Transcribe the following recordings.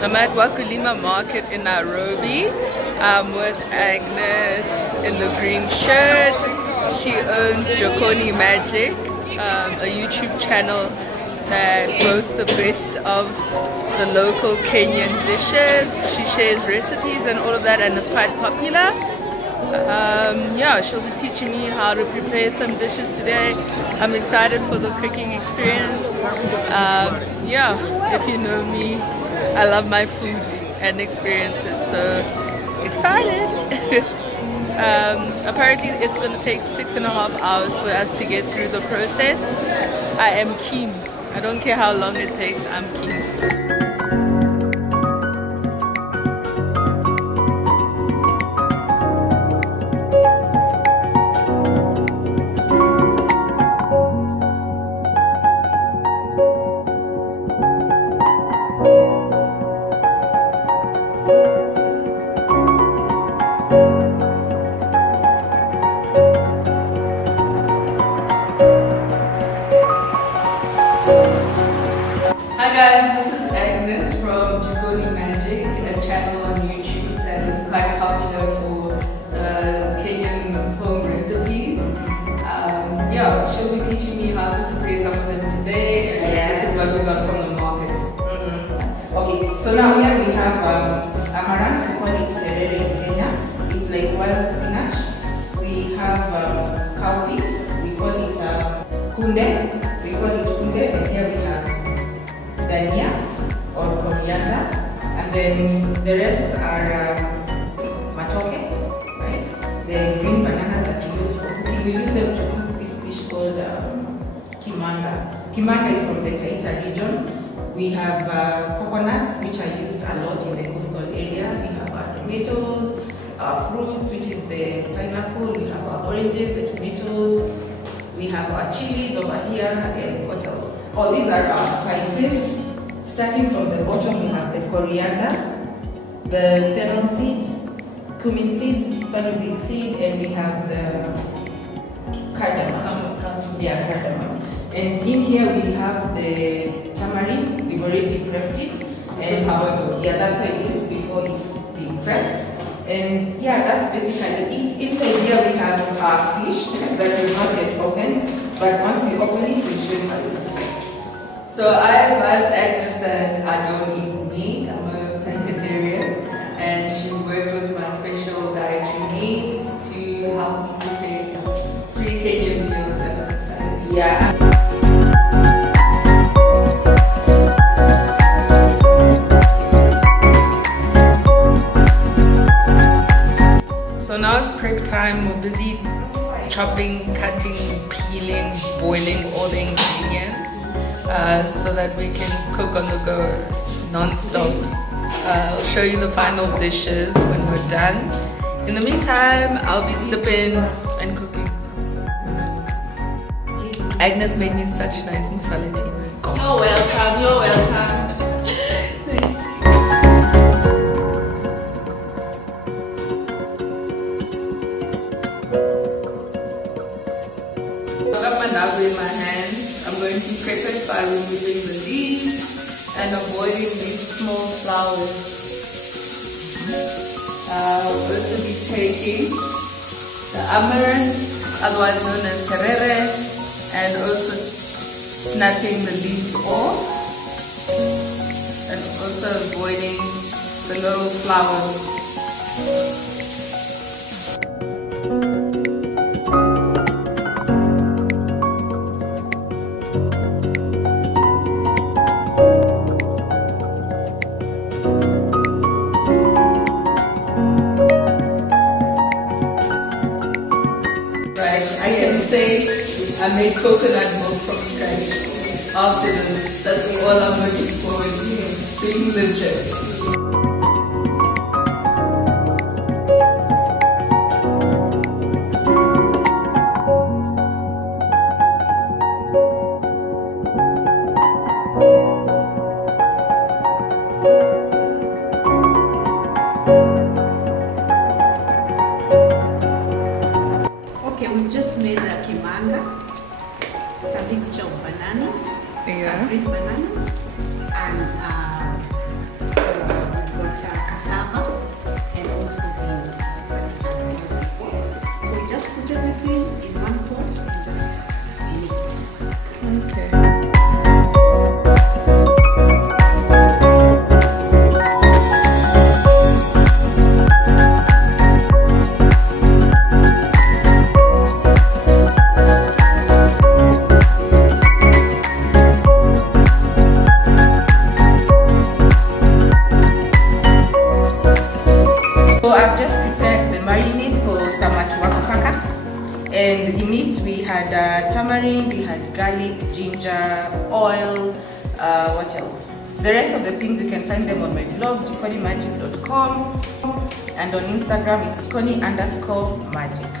I'm at Wakulima Market in Nairobi. I'm with Agnes in the green shirt. She owns Jikoni Magic, a YouTube channel that boasts the best of the local Kenyan dishes. She shares recipes and all of that, and it's quite popular. Yeah, she'll be teaching me how to prepare some dishes today. I'm excited for the cooking experience. Yeah, if you know me, I love my food and experiences, so excited. Apparently it's going to take 6.5 hours for us to get through the process. I am keen. I don't care how long it takes, I'm keen. Hi guys, this is Agnes from Jikoni Magic, a channel on YouTube that is quite popular for Kenyan home recipes. Yeah, she'll be teaching me how to prepare some of them today. This is what we got from the market. Okay, so now here we have amaranth. We call it terere in Kenya. It's like wild spinach. We have cowpeas. We call it kunde. We call it kunde, and here we have dania or coriander, and then the rest are matoke, right? The green bananas that we use for cooking. We use them to cook this dish called kimanga. Kimanga is from the Taita region. We have coconuts, which are used a lot in the coastal area. We have our tomatoes, our fruits, which is the pineapple. We have our oranges, the tomatoes. We have our chilies over here, and what else? Oh, these are our spices. Starting from the bottom, we have the coriander, the fennel seed, cumin seed, fenugreek seed, and we have the cardamom. Yeah, cardamom. And in here we have the tamarind. We've already prepped it. And how it looks. Yeah, that's how it looks before it's been prepped. And yeah, that's basically it. Inside here we have our fish that is not yet opened, but once we open it, we'll show you how it looks like. So I advised Agnes that I don't eat meat. I'm a pescatarian, and she worked with my special dietary needs to help me prepare 3 Kenyan meals, and I'm excited. Yeah. So now it's prep time. We're busy chopping, cutting, peeling, boiling all the ingredients so that we can cook on the go non-stop. I'll show you the final dishes when we're done. In the meantime, I'll be sipping and cooking. Agnes made me such nice masala tea. You're welcome, you're welcome. In my hands, I'm going to prep it by removing the leaves and avoiding these small flowers. I'll also be taking the amaranth, otherwise known as terere, and also snapping the leaves off, and also avoiding the little flowers. I made coconut milk from scratch after this. That's all I'm looking forward to, being legit. Okay, we've just made a kimanga. It's a mixture of bananas, some green bananas, and cassava and also beans that we had made before. So we just put everything in one pot and just mix. Okay. So I've just prepared the marinade for samaki wakupaka, and in it we had tamarind, we had garlic, ginger, oil, what else? The rest of the things you can find them on my blog jikonimagic.com, and on Instagram it's jikoni_magic.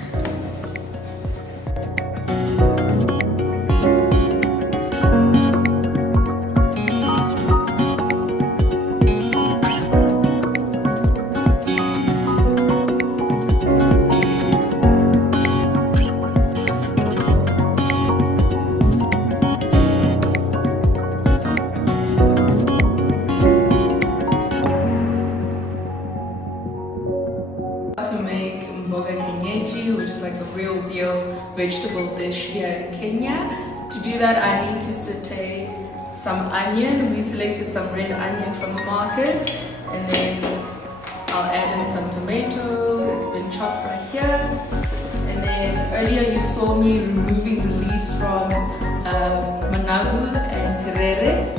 To make mboga kienyeji, which is like a real deal vegetable dish here in Kenya. To do that, I need to saute some onion. We selected some red onion from the market, and then I'll add in some tomato. It's been chopped right here. And then earlier you saw me removing the leaves from managu and terere.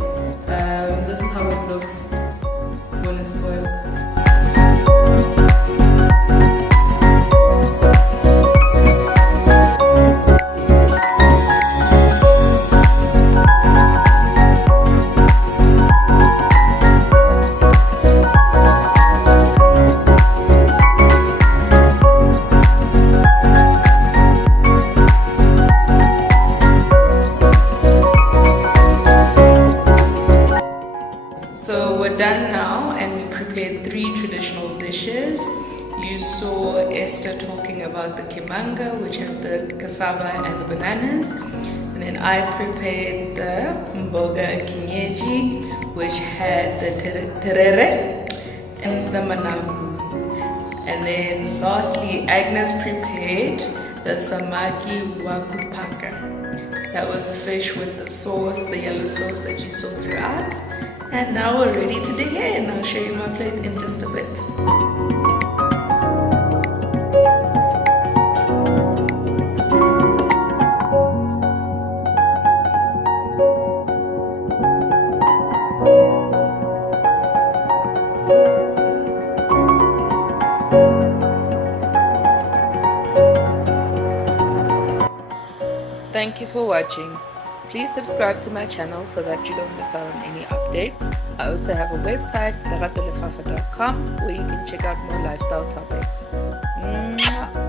This is how it looks when it's boiled. So we're done now, and we prepared 3 traditional dishes. You saw Esther talking about the kimanga, which had the cassava and the bananas. And then I prepared the mboga kienyeji, which had the terere and the managu. And then lastly, Agnes prepared the samaki wakupaka. That was the fish with the sauce, the yellow sauce that you saw throughout. And now we're ready to dig in. I'll show you my plate in just a bit. Thank you for watching. Please subscribe to my channel so that you don't miss out on any updates. I also have a website, LERATO LEFAFA.com, where you can check out more lifestyle topics. Mwah.